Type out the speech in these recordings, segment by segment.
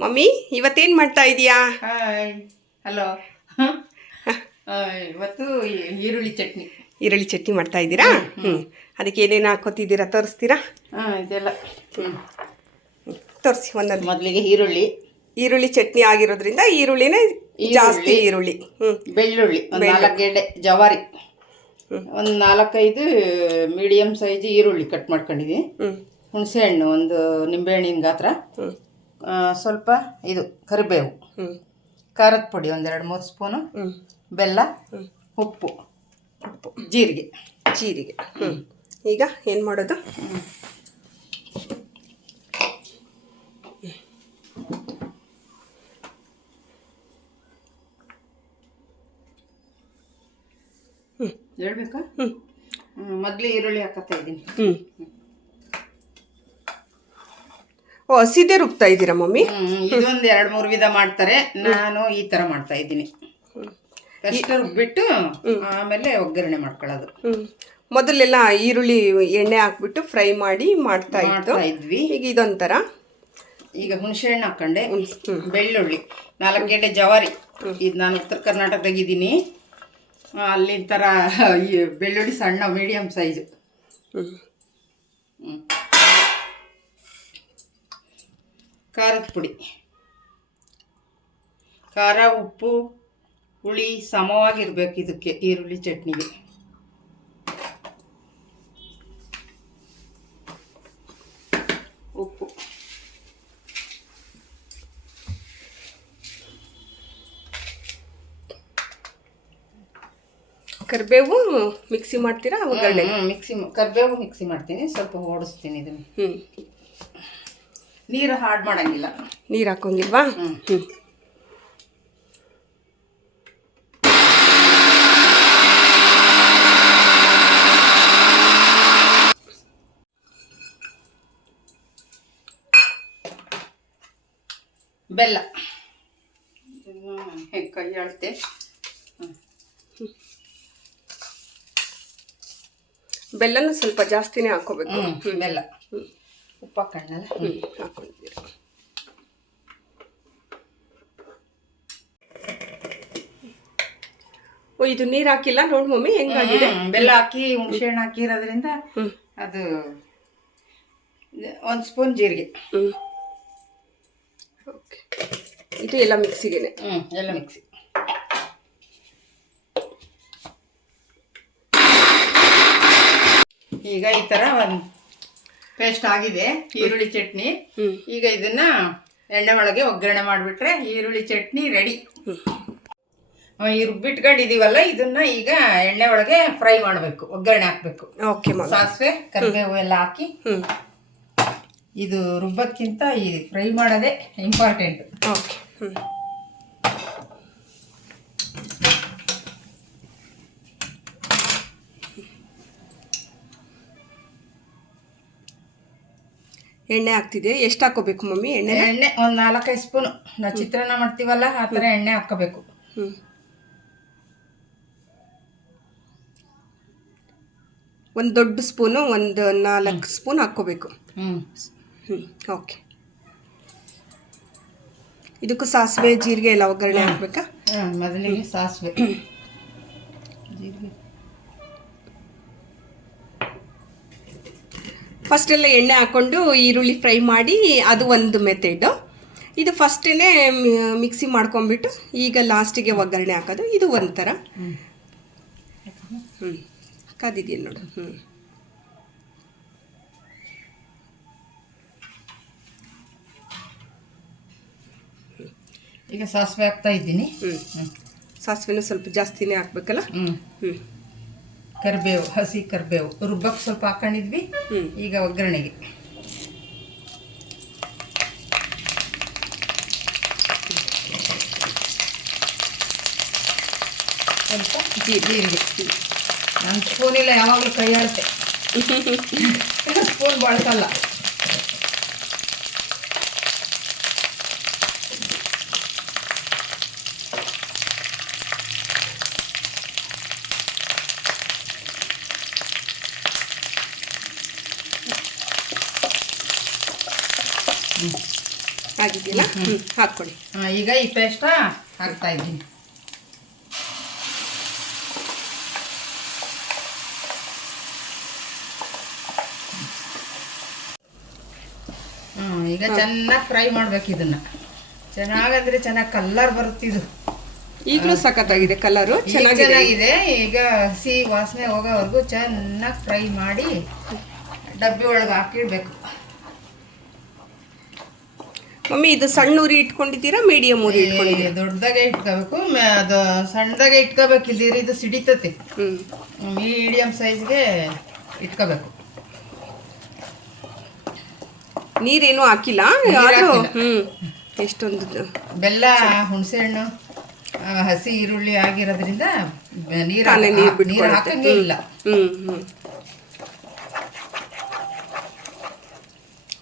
Mummy ಇವತ್ತೇನು ಮಾಡ್ತಾ ಇದೀಯಾ? Hi, hello. ಇವತ್ತು ಈರುಳ್ಳಿ ಚಟ್ನಿ. ಈರುಳ್ಳಿ ಚಟ್ನಿ ಮಾಡ್ತಾ ಇದ್ದೀರಾ? ಅದಕ್ಕೆ ಏನೇನು ಹಾಕೋತಿದ್ದೀರಾ ತೋರಿಸ್ತೀರಾ? ಇದೆಲ್ಲ ತೋರಿಸಿ ಒಂದೊಂದು. ಮೊದಲಿಗೆ ಈರುಳ್ಳಿ ಚಟ್ನಿ ಆಗಿರೋದ್ರಿಂದ ಈರುಳ್ಳಿನೇ ಜಾಸ್ತಿ. ಈರುಳ್ಳಿ, ಬೆಳ್ಳುಳ್ಳಿ ಒಂದು 4 ಗೆಡ್ಡೆ, ಜವಾರಿ ಒಂದು 4-5 ಮೀಡಿಯಮ್ ಸೈಜ್ ಈರುಳ್ಳಿ ಕಟ್ ಮಾಡ್ಕೊಂಡಿದ್ದೀನಿ. ಹುಣಸೆಹಣ್ಣು ಒಂದು ನಿಂಬೆಹಣ್ಣಿನ ಗಾತ್ರ, ಸ್ವಲ್ಪ ಇದು ಕರಿಬೇವು, ಖಾರದ ಪುಡಿ ಒಂದು 2-3 ಸ್ಪೂನು, ಬೆಲ್ಲ, ಉಪ್ಪು, ಜೀರಿಗೆ. ಈಗ ಏನು ಮಾಡೋದು? ಹೇಳ್ಬೇಕಾ? ಮೊದಲೇ ಈರುಳ್ಳಿ ಹಾಕತ್ತಾ ಇದ್ದೀನಿ. ಓ, ಹಸಿದೇ ರುಬ್ತಾ ಇದ್ದೀರಾ ಮಮ್ಮಿ? ಇದೊಂದು 2-3 ವಿಧ ಮಾಡ್ತಾರೆ, ನಾನು ಈ ಥರ ಮಾಡ್ತಾ ಇದ್ದೀನಿ. ಫಸ್ಟ್ ರುಬ್ಬಿಟ್ಟು ಆಮೇಲೆ ಒಗ್ಗರಣೆ ಮಾಡ್ಕೊಳ್ಳೋದು. ಮೊದಲೆಲ್ಲ ಈರುಳ್ಳಿ ಎಣ್ಣೆ ಹಾಕ್ಬಿಟ್ಟು ಫ್ರೈ ಮಾಡಿ ಮಾಡ್ತಾ ಇದ್ವಿ. ಈಗ ಇದೊಂಥರ. ಈಗ ಹುಣಸೆಹಣ್ಣು ಹಾಕೊಂಡೆ, ಬೆಳ್ಳುಳ್ಳಿ 4 ಗೆಡ್ಡೆ, ಜವಾರಿ. ಇದು ನಾನು ಉತ್ತರ ಕರ್ನಾಟಕದಾಗಿದ್ದೀನಿ, ಅಲ್ಲಿನ ಥರ ಈ ಬೆಳ್ಳುಳ್ಳಿ ಸಣ್ಣ ಮೀಡಿಯಮ್ ಸೈಜು. ಖಾರದ ಪುಡಿ, ಖಾರ, ಉಪ್ಪು, ಹುಳಿ ಸಮವಾಗಿರ್ಬೇಕು ಇದಕ್ಕೆ, ಈರುಳ್ಳಿ ಚಟ್ನಿಗೆ. ಉಪ್ಪು, ಕರಿಬೇವು ಮಿಕ್ಸಿ ಮಾಡ್ತೀರಾ? ಒಗ್ಗರಣೆ ಕರಿಬೇವು ಮಿಕ್ಸಿ ಮಾಡ್ತೀನಿ, ಸ್ವಲ್ಪ ಓಡಿಸ್ತೀನಿ ಇದನ್ನು. ನೀರು ಹಾಡ್ ಮಾಡಂಗಿಲ್ಲ. ನೀರು ಹಾಕೋಂಗಿಲ್ವಾ? ಬೆಲ್ಲ ಕೈ ಅಳತೆ, ಬೆಲ್ಲನೂ ಸ್ವಲ್ಪ ಜಾಸ್ತಿನೇ ಹಾಕೋಬೇಕು. ಬೆಲ್ಲ, ಉಪ್ಪು ಹಾಕೊಂಡಲ್ಲ, ಹಾಕೊಂಡಿದ್ದೀರ. ಓ, ಇದು ನೀರು ಹಾಕಿಲ್ಲ ನೋಡಿ ಮಮ್ಮಿ, ಹೆಂಗಾಗಿದೆ? ಬೆಲ್ಲ ಹಾಕಿ ಹುಣಸೆಹಣ್ಣು ಹಾಕಿರೋದ್ರಿಂದ ಅದು 1 ಸ್ಪೂನ್ ಜೀರಿಗೆ. ಓಕೆ, ಇದು ಎಲ್ಲ ಮಿಕ್ಸಿಗೆನೆ? ಎಲ್ಲ ಮಿಕ್ಸಿ. ಈಗ ಈ ಥರ ಒಂದು ಪೇಸ್ಟ್ ಆಗಿದೆ ಈರುಳ್ಳಿ ಚಟ್ನಿ. ಈಗ ಇದನ್ನ ಎಣ್ಣೆ ಒಳಗೆ ಒಗ್ಗರಣೆ ಮಾಡಿಬಿಟ್ರೆ ಈರುಳ್ಳಿ ಚಟ್ನಿ ರೆಡಿ. ಈ ರುಬ್ಬಿಟ್ಕೊಂಡಿದೀವಲ್ಲ, ಇದನ್ನ ಈಗ ಎಣ್ಣೆ ಒಳಗೆ ಫ್ರೈ ಮಾಡಬೇಕು, ಒಗ್ಗರಣೆ ಹಾಕಬೇಕು. ಓಕೆ, ಸಾಸಿವೆ, ಕರಿಬೇವು ಎಲ್ಲ ಹಾಕಿ. ಇದು ರುಬ್ಬಕ್ಕಿಂತ ಈ ಫ್ರೈ ಮಾಡೋದೇ ಇಂಪಾರ್ಟೆಂಟ್. ಓಕೆ. ಎಣ್ಣೆ ಹಾಕ್ತಿದೆ. ಎಷ್ಟು ಹಾಕೋಬೇಕು ಮಮ್ಮಿ ಎಣ್ಣೆ? ಒಂದು 4-5 ಸ್ಪೂನು. ನಾವು ಚಿತ್ರಾನ್ನ ಮಾಡ್ತೀವಲ್ಲ ಆ ಥರ ಎಣ್ಣೆ ಹಾಕೋಬೇಕು. ಒಂದು ದೊಡ್ಡ ಸ್ಪೂನು, ಒಂದು 4 ಸ್ಪೂನ್ ಹಾಕ್ಕೋಬೇಕು. ಓಕೆ. ಇದಕ್ಕೂ ಸಾಸಿವೆ, ಜೀರಿಗೆ ಎಲ್ಲ ಒಗ್ಗರಣೆ ಹಾಕ್ಬೇಕಾ? ಮೊದಲಿಗೆ ಸಾಸಿವೆ, ಜೀರಿಗೆ. ಫಸ್ಟೆಲ್ಲ ಎಣ್ಣೆ ಹಾಕ್ಕೊಂಡು ಈರುಳ್ಳಿ ಫ್ರೈ ಮಾಡಿ, ಅದು ಒಂದು ಮೆಥಡ್. ಇದು ಫಸ್ಟೇ ಮಿಕ್ಸಿ ಮಾಡ್ಕೊಂಬಿಟ್ಟು ಈಗ ಲಾಸ್ಟಿಗೆ ಒಗ್ಗರಣೆ ಹಾಕೋದು, ಇದು ಒಂಥರ. ಕಾದಿದೆಯಲ್ಲ ನೋಡು. ಈಗ ಸಾಸಿವೆ ಹಾಕ್ತಾ ಇದ್ದೀನಿ. ಸಾಸಿವೆನೂ ಸ್ವಲ್ಪ ಜಾಸ್ತಿನೇ ಹಾಕ್ಬೇಕಲ್ಲ. ಕರಿಬೇವು, ಹಸಿ ಕರಿಬೇವು ರುಬ್ಬಕ್ಕೆ ಸ್ವಲ್ಪ ಹಾಕೊಂಡಿದ್ವಿ. ಈಗ ಒಗ್ಗರಣೆಗೆ ಸ್ವಲ್ಪ ಜೀರಿಗೆ. ನನ್ನ ಸ್ಪೂನಿಲ್ಲ, ಯಾವಾಗಲೂ ಕೈ ಆಡುತ್ತೆ, ಸ್ಪೂನ್ ಬಳಸಲ್ಲ. ಆಗಿದೆಯಲ್ಲ ಹಾಕ್ಕೊಳ್ಳಿ. ಈಗ ಈ ಪೇಸ್ಟ್ ಹಾಕ್ತಾ ಇದ್ದೀನಿ. ಈಗ ಚೆನ್ನಾಗಿ ಫ್ರೈ ಮಾಡ್ಬೇಕು ಇದನ್ನ. ಚೆನ್ನಾಗಂದ್ರೆ ಚೆನ್ನಾಗಿ ಕಲರ್ ಬರುತ್ತಿದು. ಈಗಲೂ ಸಖತ್ತಾಗಿದೆ, ಕಲರು ಚೆನ್ನಾಗಿದೆ. ಈಗ ಹಸಿ ವಾಸನೆ ಹೋಗೋವರೆಗೂ ಚೆನ್ನಾಗಿ ಫ್ರೈ ಮಾಡಿ ಡಬ್ಬಿ ಒಳಗೆ ಹಾಕಿಡ್ಬೇಕು. ಮಮ್ಮಿ ಇದು ಸಣ್ಣ ಉರಿ ಇಟ್ಕೊಂಡಿದ್ದೀರಾ ಮೀಡಿಯಂ ಉರಿ ಇಟ್ಕೊಂಡಿದ್ದೀರಾ? ದೊಡ್ಡದಾಗೆ ಇಟ್ಕೋಬೇಕು, ಅದು ಸಣ್ಣದಾಗೆ ಇಟ್ಕೋಬೇಕು, ಇಲ್ದಿರಿ ಇದು ಸಿಡಿತತಿ. ಮೀಡಿಯಂ ಸೈಜ್ಗೆ ಇಟ್ಕೋಬೇಕು. ನೀರೇನು ಹಾಕಿಲ್ಲ. ಎಷ್ಟೊಂದು ಬೆಲ್ಲ, ಹುಣಸೆ ಹಣ್ಣು, ಹಸಿ ಈರುಳ್ಳಿ ಆಗಿರೋದ್ರಿಂದ ನೀರು ಹಾಕಂಗೆ ಇಲ್ಲ.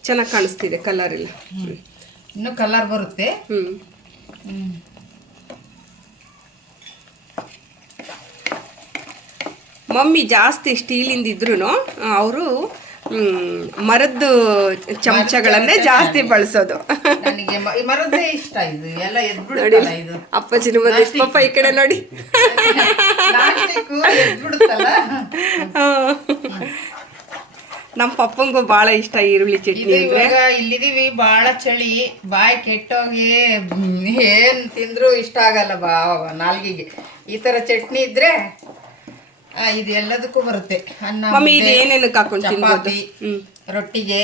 ಚೆನ್ನಾಗಿ ಕಾಣಿಸ್ತಿದೆ ಕಲರ್ ಎಲ್ಲ. ಇನ್ನು ಕಲರ್ ಬರುತ್ತೆ. ಮಮ್ಮಿ ಜಾಸ್ತಿ ಸ್ಟೀಲಿಂದಿದ್ರು ಅವರು ಮರದ್ದು ಚಮಚಗಳನ್ನೇ ಜಾಸ್ತಿ ಬಳಸೋದು. ನನಗೆ ಮರದ್ದೇ ಇಷ್ಟ. ಇದು ಎಲ್ಲ ಎದ್ಬಿಡುತ್ತಲ್ಲ, ಇದು ಅಪ್ಪಾಜಿನ ಬಂದ ಪಪ್ಪ ಈ ಕಡೆ ನೋಡಿ. ಎದ್ಬಿಡುತ್ತಲ್ಲ. ನಮ್ಮ ಪಪ್ಪಂಗೂ ಭಾಳ ಇಷ್ಟ ಈರುಳ್ಳಿ ಚಟ್ನಿ. ಇವಾಗ ಇಲ್ಲಿದೀವಿ, ಭಾಳ ಚಳಿ, ಬಾಯಿ ಕೆಟ್ಟೋಗಿ ಏನ್ ತಿಂದ್ರು ಇಷ್ಟ ಆಗಲ್ಲ ನಾಲ್ಗಿಗೆ. ಈ ತರ ಚಟ್ನಿ ಇದ್ರೆ ಇದು ಎಲ್ಲದಕ್ಕೂ ಬರುತ್ತೆ. ಅನ್ನ, ಚಪಾತಿ, ರೊಟ್ಟಿಗೆ,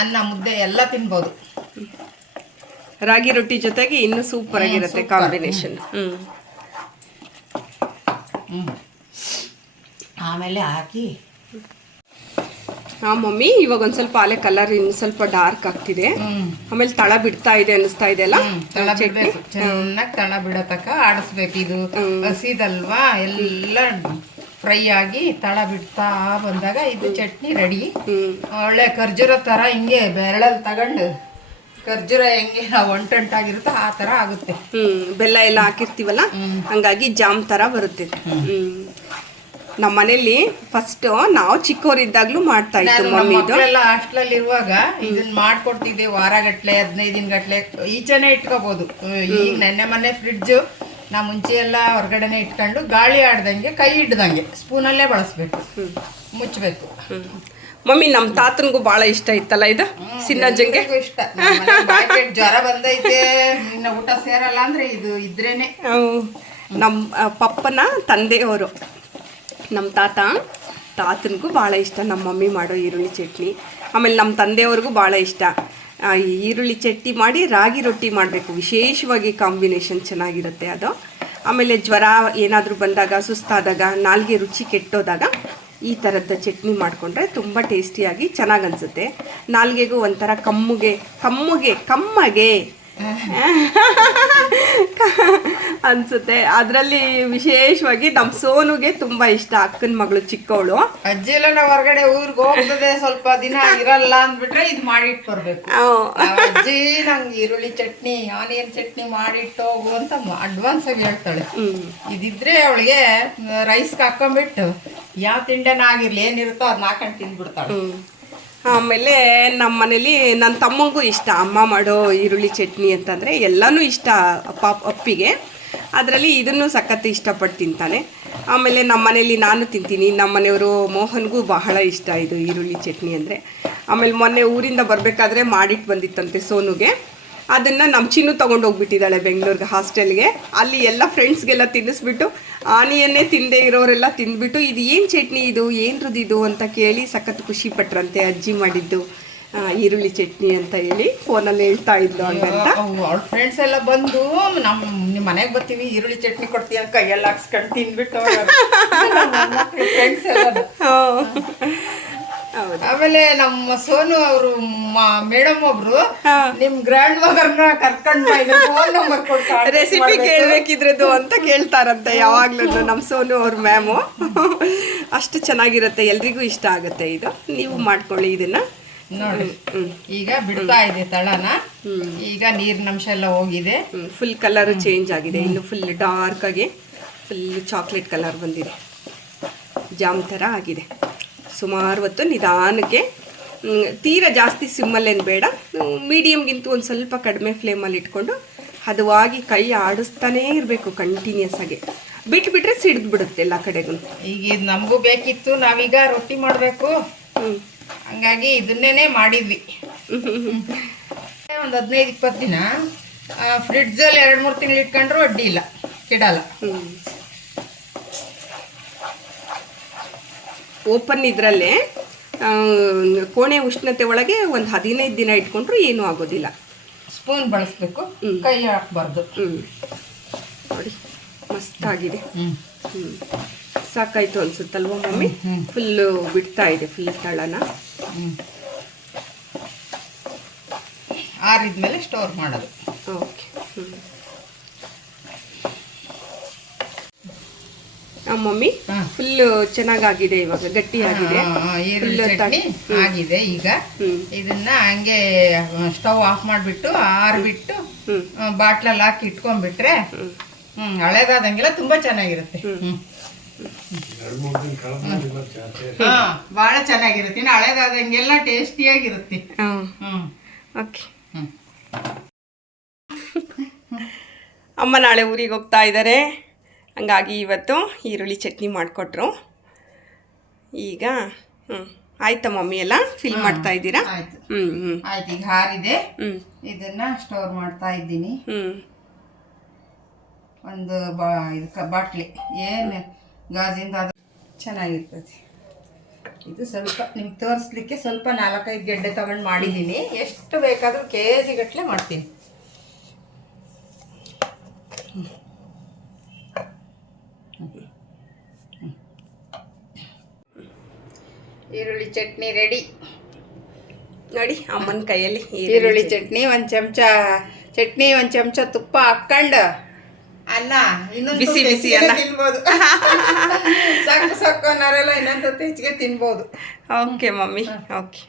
ಅನ್ನ, ಮುದ್ದೆ ಎಲ್ಲ ತಿನ್ಬೋದು. ರಾಗಿ ರೊಟ್ಟಿ ಜೊತೆಗೆ ಇನ್ನೂ ಸೂಪರ್ ಆಗಿರುತ್ತೆ ಕಾಂಬಿನೇಷನ್. ಆಮೇಲೆ ಹಾಕಿ ಮಮ್ಮಿ ಇವಾಗ ಒಂದ್ ಸ್ವಲ್ಪ ಆಲೆ ಕಲರ್ ಇನ್ನು ಸ್ವಲ್ಪ ಡಾರ್ಕ್ ಆಗ್ತಿದೆ. ಆಮೇಲೆ ತಳ ಬಿಡ್ತಾ ಇದೆ ಅನಿಸ್ತಾ ಇದೆ ಅಲ್ಲ. ಚೆನ್ನಾಗಿ ತಳ ಬಿಡೋ ತನಕ ಆಡಿಸ್ಬೇಕು. ಇದು ಹಸಿದಲ್ವಾ, ಎಲ್ಲ ಫ್ರೈ ಆಗಿ ತಳ ಬಿಡ್ತಾ ಬಂದಾಗ ಇದು ಚಟ್ನಿ ರೆಡಿ. ಒಳ್ಳೆ ಖರ್ಜೂರ ತರ ಹಿಂಗೆ ಬೆರಳಲ್ಲಿ ತಗೊಂಡು ಖರ್ಜೂರ ಹೆಂಗೆ ಒಂಟೊಂಟಾಗಿರುತ್ತೋ ಆ ತರ ಆಗುತ್ತೆ. ಬೆಲ್ಲ ಎಲ್ಲ ಹಾಕಿರ್ತೀವಲ್ಲ, ಹಂಗಾಗಿ ಜಾಮ್ ತರ ಬರುತ್ತೆ. ನಮ್ಮ ಮನೇಲಿ ಫಸ್ಟ್ ನಾವು ಚಿಕ್ಕವರಿದ್ದಾಗ್ಲೂ ಮಾಡ್ತಾ ಇತ್ತು ಮಮ್ಮಿ. ಮಕ್ಕಳೆಲ್ಲ ಹಾಸ್ಟೆಲಲ್ಲಿ ಇರುವಾಗ ಇದನ್ನ ಮಾಡ್ಕೊಡ್ತಿದ್ದೆ. ವಾರಗಟ್ಲೆ, 15 ದಿನಗಟ್ಲೆ ಈಚೆನೆ ಇಟ್ಕೋಬಹುದು. ಈಗ ನೆನ್ನೆ ಮೊನ್ನೆ ಫ್ರಿಡ್ಜ್ ನಾ ಮುಂಚೆ ಎಲ್ಲ ಹೊರಗಡೆನೆ ಇಟ್ಕೊಂಡು ಗಾಳಿ ಆಡ್ದಂಗೆ, ಕೈ ಹಿಡ್ದಂಗೆ ಸ್ಪೂನಲ್ಲೇ ಬಳಸ್ಬೇಕು, ಮುಚ್ಚಬೇಕು. ಮಮ್ಮಿ ನಮ್ಮ ತಾತನಿಗೂ ಭಾಳ ಇಷ್ಟ ಇತ್ತಲ್ಲ ಇದು, ಸಿನ್ನಜ್ಜಂಗೆ ಇಷ್ಟ. ಜ್ವರ ಬಂದೈತೆ, ಇನ್ನು ಊಟ ಸೇರಲ್ಲ ಅಂದ್ರೆ ಇದು ಇದ್ರೇನೆ. ನಮ್ಮ ಪಪ್ಪನ ತಂದೆಯವರು, ನಮ್ಮ ತಾತನಿಗೂ ಭಾಳ ಇಷ್ಟ ನಮ್ಮ ಮಮ್ಮಿ ಮಾಡೋ ಈರುಳ್ಳಿ ಚಟ್ನಿ. ಆಮೇಲೆ ನಮ್ಮ ತಂದೆಯವ್ರಿಗೂ ಭಾಳ ಇಷ್ಟ. ಈರುಳ್ಳಿ ಚಟ್ನಿ ಮಾಡಿ ರಾಗಿ ರೊಟ್ಟಿ ಮಾಡಬೇಕು, ವಿಶೇಷವಾಗಿ ಕಾಂಬಿನೇಷನ್ ಚೆನ್ನಾಗಿರುತ್ತೆ ಅದು. ಆಮೇಲೆ ಜ್ವರ ಏನಾದರೂ ಬಂದಾಗ, ಸುಸ್ತಾದಾಗ, ನಾಲ್ಗೆ ರುಚಿ ಕೆಟ್ಟೋದಾಗ ಈ ಥರದ ಚಟ್ನಿ ಮಾಡಿಕೊಂಡ್ರೆ ತುಂಬ ಟೇಸ್ಟಿಯಾಗಿ ಚೆನ್ನಾಗಿ ಅನಿಸುತ್ತೆ. ನಾಲ್ಗೆಗೂ ಒಂಥರ ಕಮ್ಮಗೆ ಅನ್ಸುತ್ತೆ. ಅದರಲ್ಲಿ ವಿಶೇಷವಾಗಿ ನಮ್ಮ ಸೋನುಗೆ ತುಂಬಾ ಇಷ್ಟ. ಅಕ್ಕನ ಮಗಳು ಚಿಕ್ಕವಳು. ಅಜ್ಜಿ ಎಲ್ಲ ನಾವು ಹೊರಗಡೆ ಊರಿಗೆ ಹೋಗ್ತದೆ, ಸ್ವಲ್ಪ ದಿನ ಇರಲ್ಲ ಅಂದ್ಬಿಟ್ರೆ ಇದು ಮಾಡಿಟ್ಟು ಬರ್ಬೇಕು. ಅಜ್ಜಿ ನಂಗೆ ಈರುಳ್ಳಿ ಚಟ್ನಿ, ಆನಿಯನ್ ಚಟ್ನಿ ಮಾಡಿಟ್ಟು ಹೋಗು ಅಂತ ಅಡ್ವಾನ್ಸ್ ಆಗಿ ಹೇಳ್ತಾಳೆ. ಇದಿದ್ರೆ ಅವಳಿಗೆ ರೈಸ್ಗೆ ಹಾಕೊಂಡ್ಬಿಟ್ಟು ಯಾವ ತಿಂಡಿನ ಆಗಿರ್ಲಿ ಏನಿರುತ್ತೋ ಅದನ್ನ ಹಾಕೊಂಡು ತಿಂದ್ಬಿಡ್ತಾಳೆ. ಆಮೇಲೆ ನಮ್ಮ ಮನೇಲಿ ನನ್ನ ತಮ್ಮಂಗೂ ಇಷ್ಟ ಅಮ್ಮ ಮಾಡೋ ಈರುಳ್ಳಿ ಚಟ್ನಿ ಅಂತಂದರೆ. ಎಲ್ಲನೂ ಇಷ್ಟ ಅಪ್ಪಿಗೆ, ಅದರಲ್ಲಿ ಇದನ್ನು ಸಖತ್ ಇಷ್ಟಪಟ್ಟು ತಿಂತಾನೆ. ಆಮೇಲೆ ನಮ್ಮ ಮನೇಲಿ ನಾನು ತಿಂತೀನಿ, ನಮ್ಮ ಮನೆಯವರು ಮೋಹನ್ಗೂ ಬಹಳ ಇಷ್ಟ ಇದು ಈರುಳ್ಳಿ ಚಟ್ನಿ ಅಂದರೆ. ಆಮೇಲೆ ಮೊನ್ನೆ ಊರಿಂದ ಬರಬೇಕಾದ್ರೆ ಮಾಡಿಟ್ಟು ಬಂದಿತ್ತಂತೆ ಸೋನುಗೆ. ಅದನ್ನು ನಮ್ಮ ಚಿನ್ನು ತೊಗೊಂಡು ಹೋಗ್ಬಿಟ್ಟಿದ್ದಾಳೆ ಬೆಂಗಳೂರಿಗೆ ಹಾಸ್ಟೆಲ್ಗೆ. ಅಲ್ಲಿ ಎಲ್ಲ ಫ್ರೆಂಡ್ಸ್ಗೆಲ್ಲ ತಿನ್ನಿಸ್ಬಿಟ್ಟು, ಆನಿಯನ್ನೇ ತಿಂದೇ ಇರೋರೆಲ್ಲ ತಿಂದ್ಬಿಟ್ಟು ಇದು ಏನು ಚಟ್ನಿ, ಇದು ಏನ್ರದ್ದು ಅಂತ ಕೇಳಿ ಸಖತ್ ಖುಷಿ ಪಟ್ರಂತೆ. ಅಜ್ಜಿ ಮಾಡಿದ್ದು ಈರುಳ್ಳಿ ಚಟ್ನಿ ಅಂತ ಹೇಳಿ ಫೋನಲ್ಲಿ ಹೇಳ್ತಾ ಇದ್ಲು ಹಂಗಂತ. ಅವ್ಳ ಫ್ರೆಂಡ್ಸ್ ಎಲ್ಲ ಬಂದು ನಿಮ್ಮ ಮನೆಗೆ ಬರ್ತೀವಿ, ಈರುಳ್ಳಿ ಚಟ್ನಿ ಕೊಡ್ತೀವಿ ಅಂತ ಕೈಯೆಲ್ಲ ಹಾಕ್ಸ್ಕೊಂಡು ತಿಂದ್ಬಿಟ್ಟು ಫ್ರೆಂಡ್ಸ್ ಎಲ್ಲ. ಆಮೇಲೆ ನಮ್ಮ ಸೋನು ಅವರು ಮೇಡಮ್ ಒಬ್ರು ನಿಮ್ ಗ್ರ್ಯಾಂಡ್ ಮದರ್ನ ಕರ್ಕೊಂಡು ಫೋನ್ ನಂಬರ್ ಕೊಡ್ತಾರೆ, ರೆಸಿಪಿ ಕೇಳ್ಬೇಕಿದ್ರದ್ದು ಅಂತ ಕೇಳ್ತಾರಂತೆ ಯಾವಾಗ್ಲೂ ನಮ್ಮ ಸೋನು ಅವ್ರ ಮ್ಯಾಮು. ಅಷ್ಟು ಚೆನ್ನಾಗಿರುತ್ತೆ, ಎಲ್ರಿಗೂ ಇಷ್ಟ ಆಗುತ್ತೆ ಇದು. ನೀವು ಮಾಡ್ಕೊಳ್ಳಿ ಇದನ್ನ. ನೋಡಿ ಈಗ ಬಿಡ್ತಾ ಇದೆ ತಳನ. ಈಗ ನೀರಿನ ಅಂಶ ಎಲ್ಲ ಹೋಗಿದೆ, ಫುಲ್ ಕಲರ್ ಚೇಂಜ್ ಆಗಿದೆ. ಇನ್ನು ಫುಲ್ ಡಾರ್ಕ್ ಆಗಿ ಫುಲ್ ಚಾಕ್ಲೇಟ್ ಕಲರ್ ಬಂದಿದೆ, ಜಾಮ್ ಥರ ಆಗಿದೆ. ಸುಮಾರು ಹೊತ್ತು ನಿಧಾನಕ್ಕೆ ತೀರಾ ಜಾಸ್ತಿ ಸಿಮ್ಮಲ್ಲೇನು ಬೇಡ, ಮೀಡಿಯಮ್ಗಿಂತ ಒಂದು ಸ್ವಲ್ಪ ಕಡಿಮೆ ಫ್ಲೇಮಲ್ಲಿ ಇಟ್ಕೊಂಡು ಹದವಾಗಿ ಕೈ ಆಡಿಸ್ತಾನೇ ಇರಬೇಕು ಕಂಟಿನ್ಯೂಸ್ ಆಗಿ. ಬಿಟ್ಬಿಟ್ರೆ ಸಿಡ್ದು ಬಿಡುತ್ತೆ ಎಲ್ಲ ಕಡೆಗೂ. ಈಗ ಇದು ನಮಗೂ ಬೇಕಿತ್ತು, ನಾವೀಗ ರೊಟ್ಟಿ ಮಾಡಬೇಕು, ಹಂಗಾಗಿ ಇದನ್ನೇ ಮಾಡಿದ್ವಿ. ಒಂದು 15-20 ದಿನ ಫ್ರಿಡ್ಜಲ್ಲಿ 2-3 ತಿಂಗಳು ಇಟ್ಕೊಂಡ್ರು ಅಡ್ಡಿ ಇಲ್ಲ, ಕೆಡಲ್ಲ. ಓಪನ್ ಇದರಲ್ಲೇ ಕೋಣೆ ಉಷ್ಣತೆ ಒಳಗೆ ಒಂದು 15 ದಿನ ಇಟ್ಕೊಂಡ್ರು ಏನೂ ಆಗೋದಿಲ್ಲ. ಸ್ಪೂನ್ ಬಳಸಬೇಕು, ಕೈ ಹಾಕಬಾರ್ದು. ನೋಡಿ ಮಸ್ತಾಗಿದೆ. ಸಾಕಾಯ್ತು ಅನ್ಸುತ್ತಲ್ವ ಮಮ್ಮಿ? ಫುಲ್ಲು ಬಿಡ್ತಾ ಇದೆ, ಫುಲ್ ತಳನ. ಆರಿದ್ಮೇಲೆ ಸ್ಟೋರ್ ಮಾಡೋದು. ಓಕೆ. ಮಮ್ಮಿ ಫುಲ್ಲು ಚೆನ್ನಾಗಾಗಿದೆ, ಇವಾಗ ಗಟ್ಟಿಯಾಗಿದೆ. ಈರುಳ್ಳಿ ಚಟ್ನಿ ಆಗಿದೆ. ಈಗ ಇದನ್ನ ಹಂಗೆ ಸ್ಟವ್ ಆಫ್ ಮಾಡಿಬಿಟ್ಟು ಆರ್ಬಿಟ್ಟು ಬಾಟ್ಲಲ್ಲಿ ಹಾಕಿ ಇಟ್ಕೊಂಡ್ಬಿಟ್ರೆ ಹಳೇದಾದಂಗೆಲ್ಲ ತುಂಬಾ ಚೆನ್ನಾಗಿರುತ್ತೆ. ಬಹಳ ಚೆನ್ನಾಗಿರುತ್ತೆ. ಇನ್ನು ಹಳೇದಾದಂಗೆಲ್ಲ ಟೇಸ್ಟಿಯಾಗಿರುತ್ತೆ. ಓಕೆ. ಅಮ್ಮ ನಾಳೆ ಊರಿಗೆ ಹೋಗ್ತಾ ಇದ್ದಾರೆ, ಹಂಗಾಗಿ ಇವತ್ತು ಈರುಳ್ಳಿ ಚಟ್ನಿ ಮಾಡಿಕೊಟ್ರು. ಈಗ ಆಯ್ತಾ ಮಮ್ಮಿ, ಎಲ್ಲ ಫಿಲ್ ಮಾಡ್ತಾ ಇದ್ದೀರಾ? ಆಯ್ತು. ಆಯ್ತು, ಈಗ ಹಾರಿದೆ. ಇದನ್ನ ಸ್ಟೋರ್ ಮಾಡ್ತಾ ಇದ್ದೀನಿ. ಒಂದು ಬಾಟ್ಲಿ ಏನು ಗಾಜಿಂದ, ಅದು ಚೆನ್ನಾಗಿರ್ತದೆ. ಇದು ಸ್ವಲ್ಪ ನಿಮ್ಗೆ ತೋರಿಸ್ಲಿಕ್ಕೆ ಸ್ವಲ್ಪ 4-5 ಗೆಡ್ಡೆ ತಗೊಂಡು ಮಾಡಿದ್ದೀನಿ. ಎಷ್ಟು ಬೇಕಾದರೂ KG ಗಟ್ಟಲೆ ಮಾಡ್ತೀನಿ. ಈರುಳ್ಳಿ ಚಟ್ನಿ ರೆಡಿ ನೋಡಿ ಅಮ್ಮನ ಕೈಯಲ್ಲಿ ಈರುಳ್ಳಿ ಚಟ್ನಿ. ಒಂದು ಚಮಚ ತುಪ್ಪ ಹಾಕ್ಕೊಂಡು ಅನ್ನ ಇನ್ನೊಂದು ಬಿಸಿ ಬಿಸಿ ಅನ್ನ ತಿನ್ಬೋದು. ಸಾಕು ಅನ್ನೋರೆಲ್ಲ ಇನ್ನೊಂದು ಹೆಚ್ಚಿಗೆ ತಿನ್ಬೋದು. Okay mummy, okay.